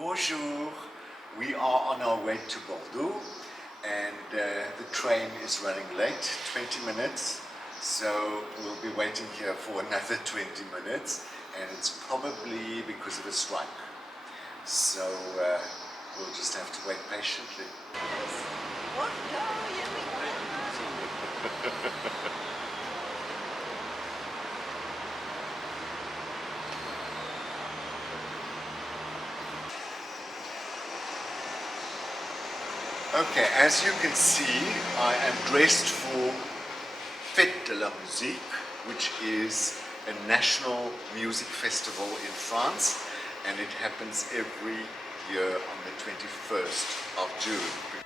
Bonjour, we are on our way to Bordeaux and the train is running late, 20 minutes, so we'll be waiting here for another 20 minutes and it's probably because of a strike. So we'll just have to wait patiently. Okay, as you can see, I am dressed for Fête de la Musique, which is a national music festival in France, and it happens every year on the 21st of June.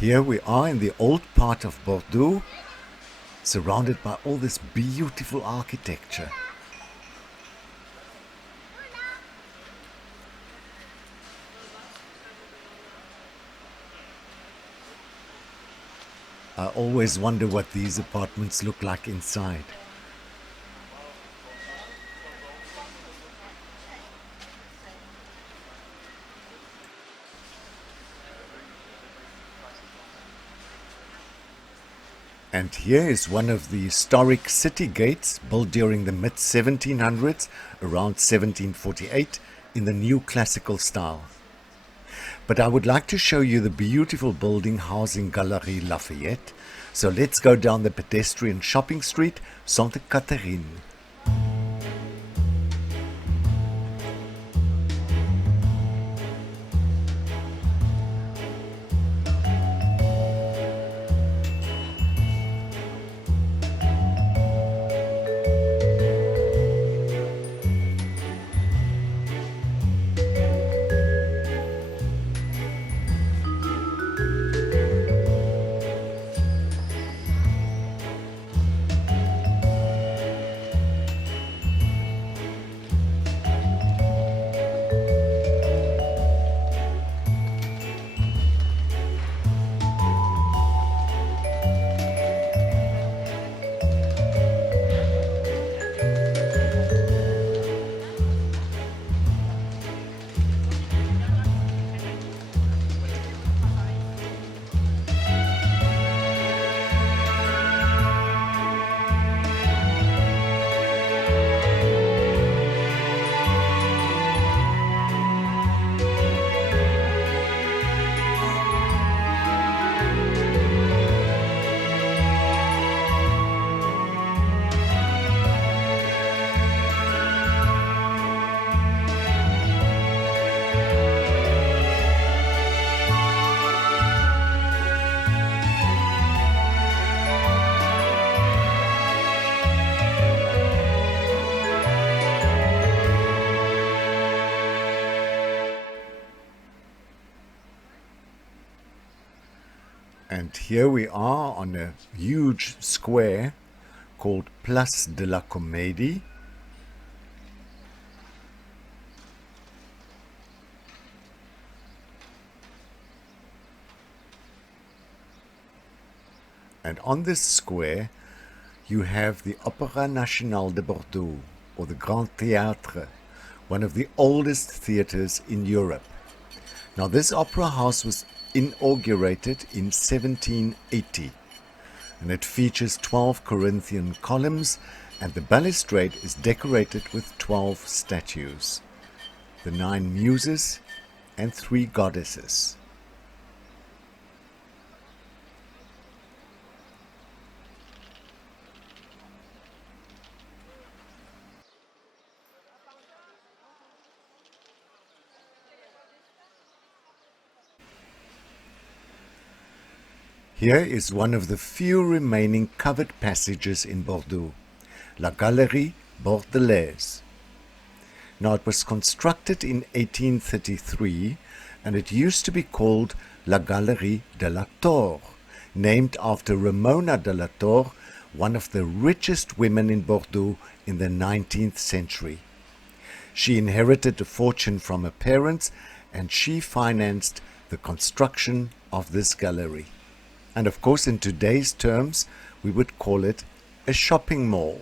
Here we are in the old part of Bordeaux, surrounded by all this beautiful architecture. I always wonder what these apartments look like inside. And here is one of the historic city gates built during the mid-1700s, around 1748, in the new classical style. But I would like to show you the beautiful building housing Galerie Lafayette, so let's go down the pedestrian shopping street, Sainte Catherine. And here we are on a huge square called Place de la Comédie. And on this square, you have the Opéra National de Bordeaux, or the Grand Théâtre, one of the oldest theatres in Europe. Now, this opera house was inaugurated in 1780, and it features 12 Corinthian columns, and the balustrade is decorated with 12 statues, the 9 muses and 3 goddesses. Here is one of the few remaining covered passages in Bordeaux, La Galerie Bordelaise. Now, it was constructed in 1833, and it used to be called La Galerie de la Torre, named after Ramona de la Torre, one of the richest women in Bordeaux in the 19th century. She inherited a fortune from her parents, and she financed the construction of this gallery. And of course, in today's terms, we would call it a shopping mall.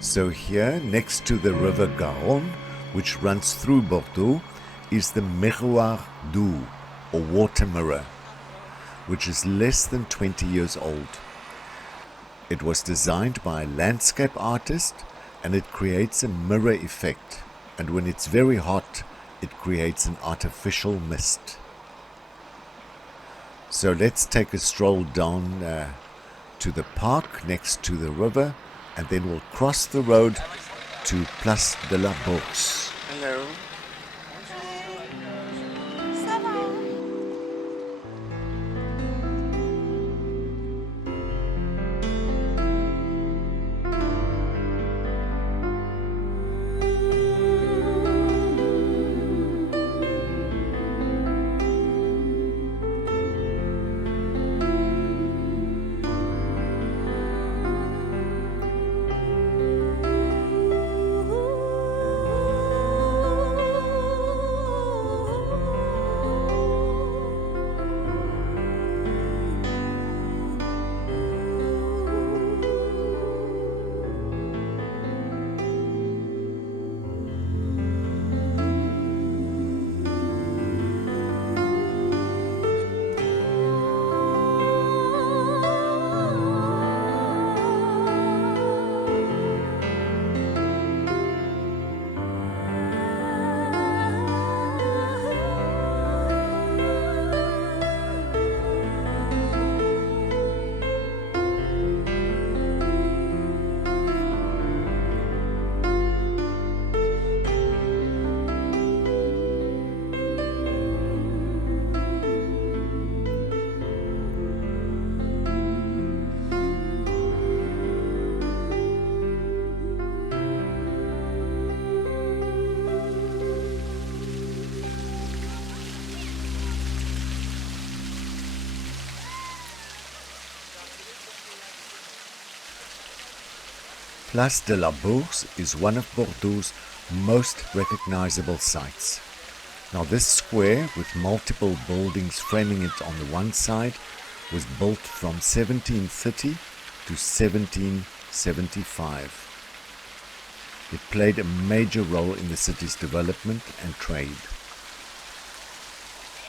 So here, next to the river Garonne, which runs through Bordeaux, is the Miroir d'Eau, or water mirror, which is less than 20 years old. It was designed by a landscape artist, and it creates a mirror effect, and when it's very hot, it creates an artificial mist. So let's take a stroll down to the park next to the river, and then we'll cross the road to Place de la Bourse. Hello. Ça va? Place de la Bourse is one of Bordeaux's most recognizable sites. Now this square, with multiple buildings framing it on the one side, was built from 1730 to 1775. It played a major role in the city's development and trade.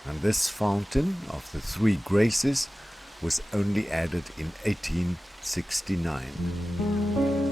And this fountain of the Three Graces was only added in 1869.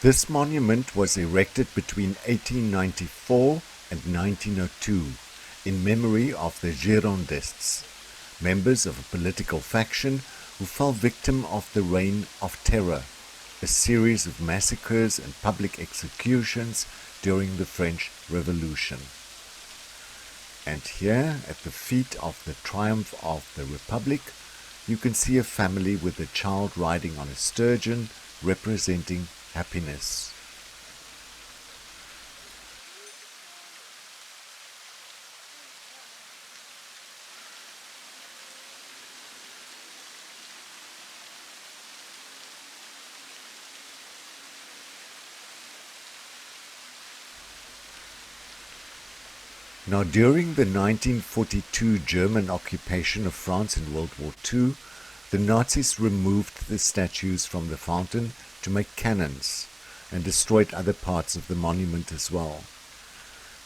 This monument was erected between 1894 and 1902 in memory of the Girondins, members of a political faction who fell victim of the Reign of Terror, a series of massacres and public executions during the French Revolution. And here, at the feet of the Triumph of the Republic, you can see a family with a child riding on a sturgeon, representing happiness. Now, during the 1942 German occupation of France in World War II, the Nazis removed the statues from the fountain to make cannons and destroyed other parts of the monument as well.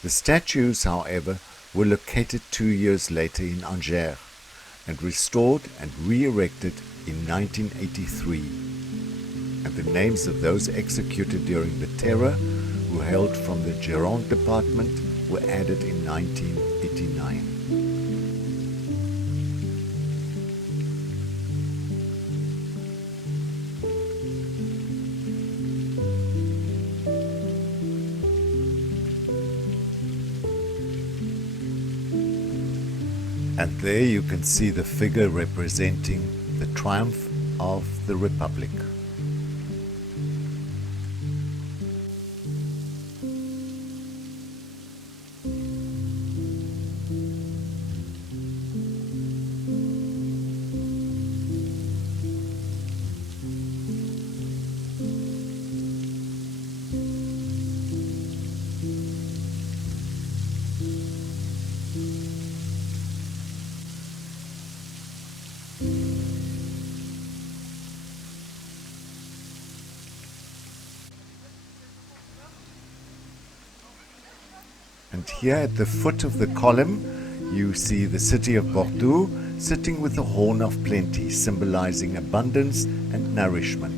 The statues, however, were located 2 years later in Angers and restored and re-erected in 1983. And the names of those executed during the Terror who hailed from the Gironde department were added in 1989. And there you can see the figure representing the triumph of the Republic. And here at the foot of the column, you see the city of Bordeaux sitting with the horn of plenty, symbolizing abundance and nourishment.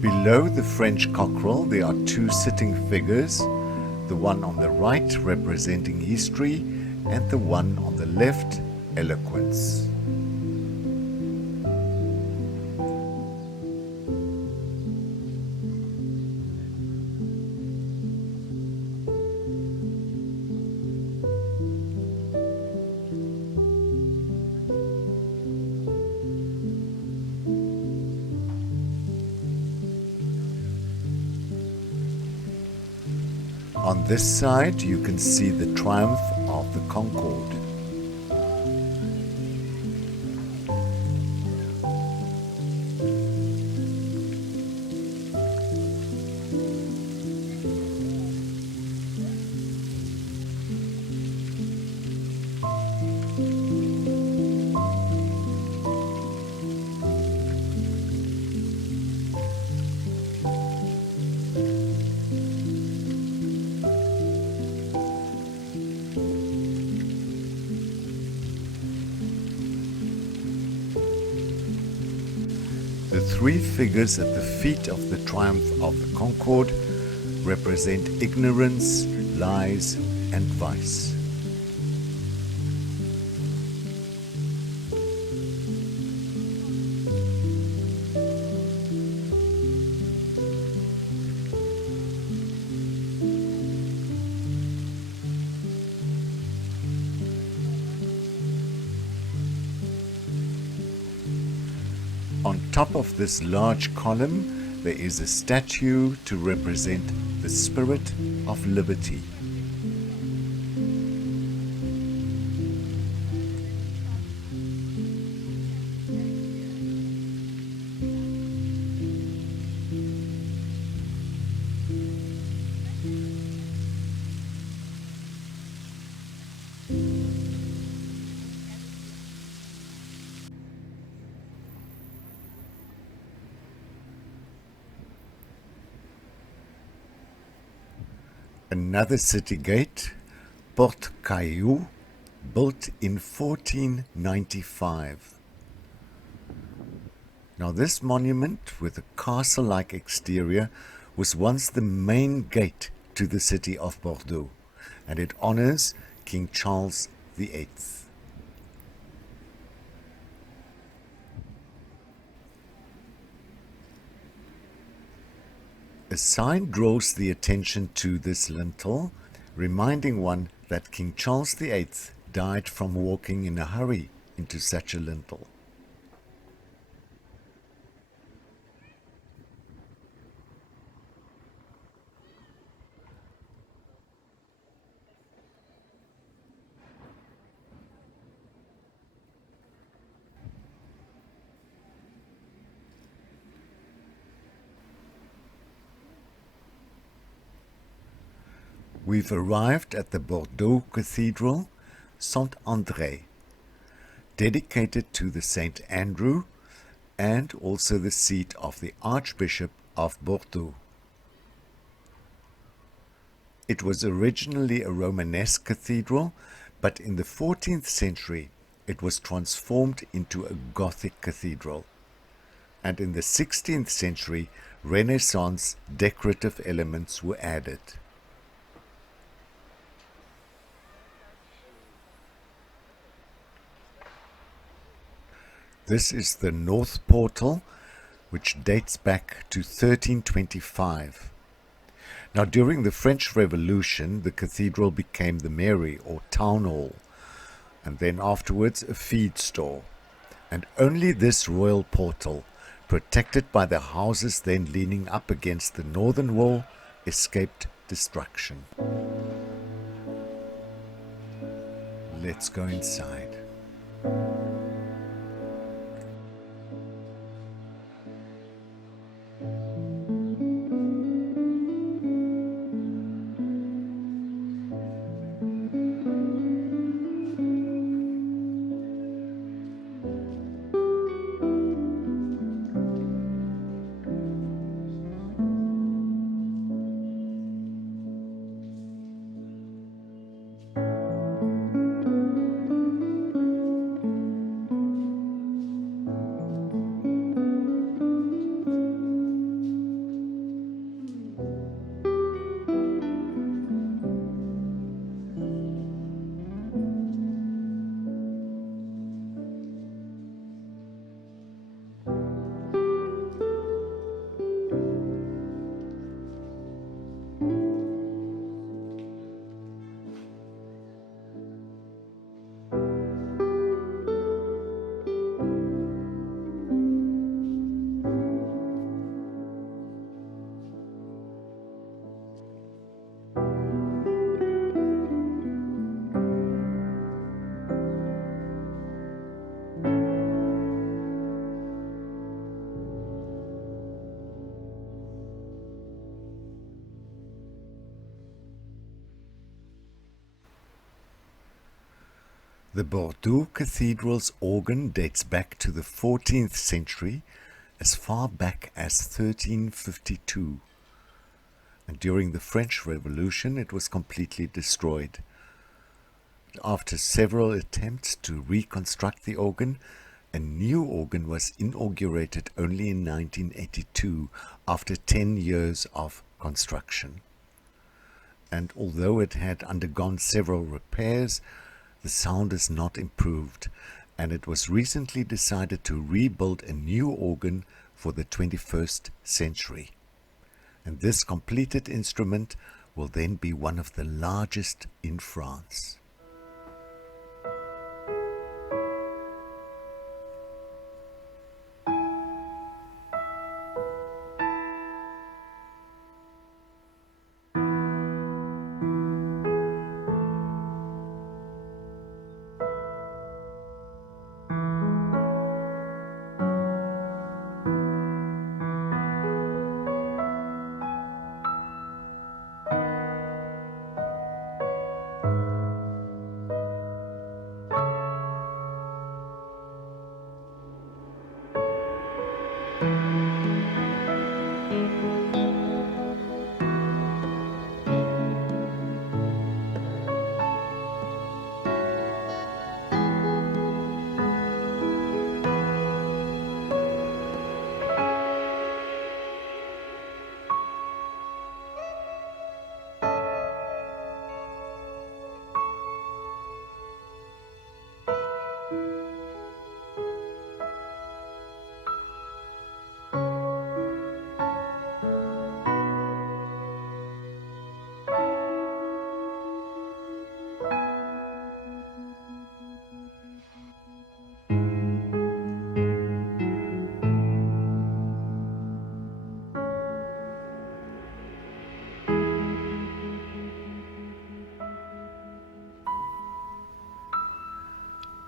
Below the French cockerel, there are two sitting figures, the one on the right representing history and the one on the left, eloquence. On this side, you can see the triumph of the Concorde. The three figures at the feet of the triumph of the Concorde represent ignorance, lies, and vice. On top of this large column, there is a statue to represent the spirit of liberty. Another city gate, Porte Cailhau, built in 1495. Now this monument with a castle-like exterior was once the main gate to the city of Bordeaux, and it honors King Charles VIII. A sign draws the attention to this lintel, reminding one that King Charles VIII died from walking in a hurry into such a lintel. We've arrived at the Bordeaux Cathedral, Saint-André, dedicated to the Saint Andrew and also the seat of the Archbishop of Bordeaux. It was originally a Romanesque cathedral, but in the 14th century it was transformed into a Gothic cathedral. And in the 16th century, Renaissance decorative elements were added. This is the north portal, which dates back to 1325. Now, during the French Revolution, the cathedral became the mairie or town hall, and then afterwards a feed store. And only this royal portal, protected by the houses then leaning up against the northern wall, escaped destruction. Let's go inside. The Bordeaux Cathedral's organ dates back to the 14th century, as far back as 1352. And during the French Revolution, it was completely destroyed. After several attempts to reconstruct the organ, a new organ was inaugurated only in 1982, after 10 years of construction. And although it had undergone several repairs, the sound is not improved, and it was recently decided to rebuild a new organ for the 21st century. And this completed instrument will then be one of the largest in France.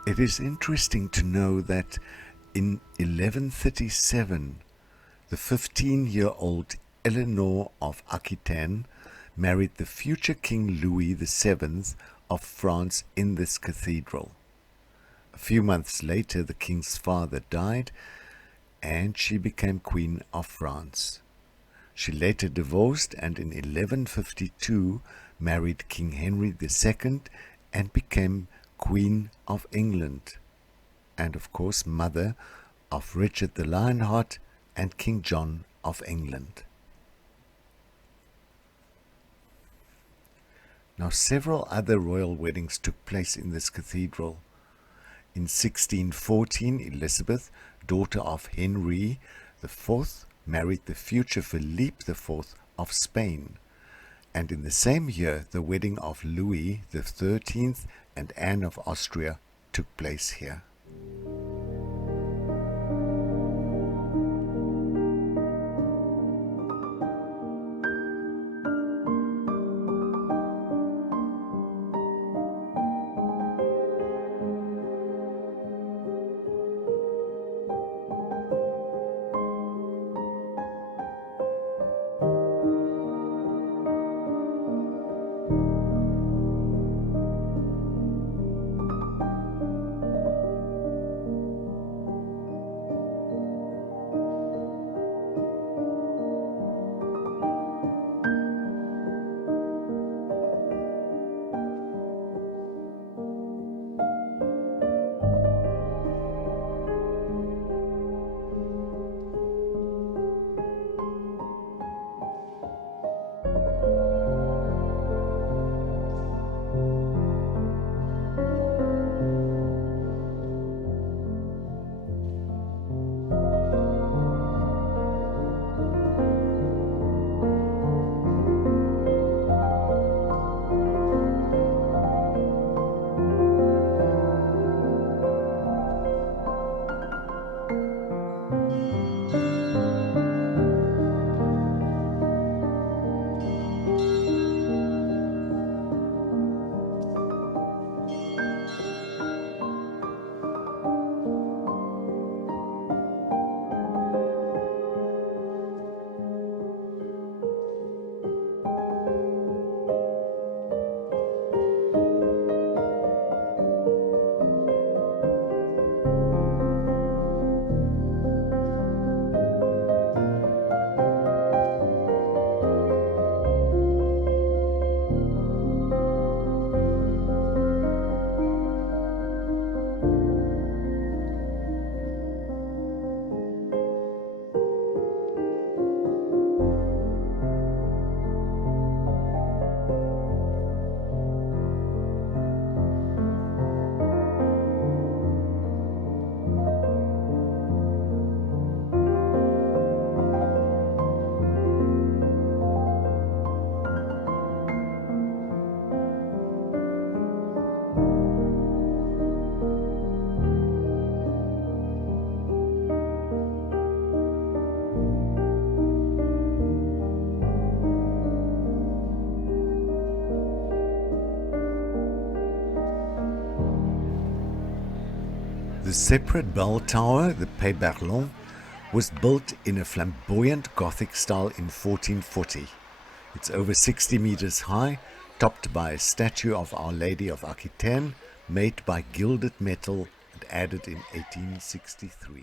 It is interesting to know that in 1137, the 15-year-old Eleanor of Aquitaine married the future King Louis VII of France in this cathedral. A few months later, the king's father died, and she became Queen of France. She later divorced and in 1152 married King Henry II and became Queen of England, and of course mother of Richard the Lionheart and King John of England. Now, several other royal weddings took place in this cathedral. In 1614, Elizabeth, daughter of Henry IV, married the future Philippe IV of Spain. And in the same year, the wedding of Louis XIII and Anne of Austria took place here. The separate bell tower, the Pays Berlon, was built in a flamboyant Gothic style in 1440. It's over 60 meters high, topped by a statue of Our Lady of Aquitaine, made by gilded metal and added in 1863.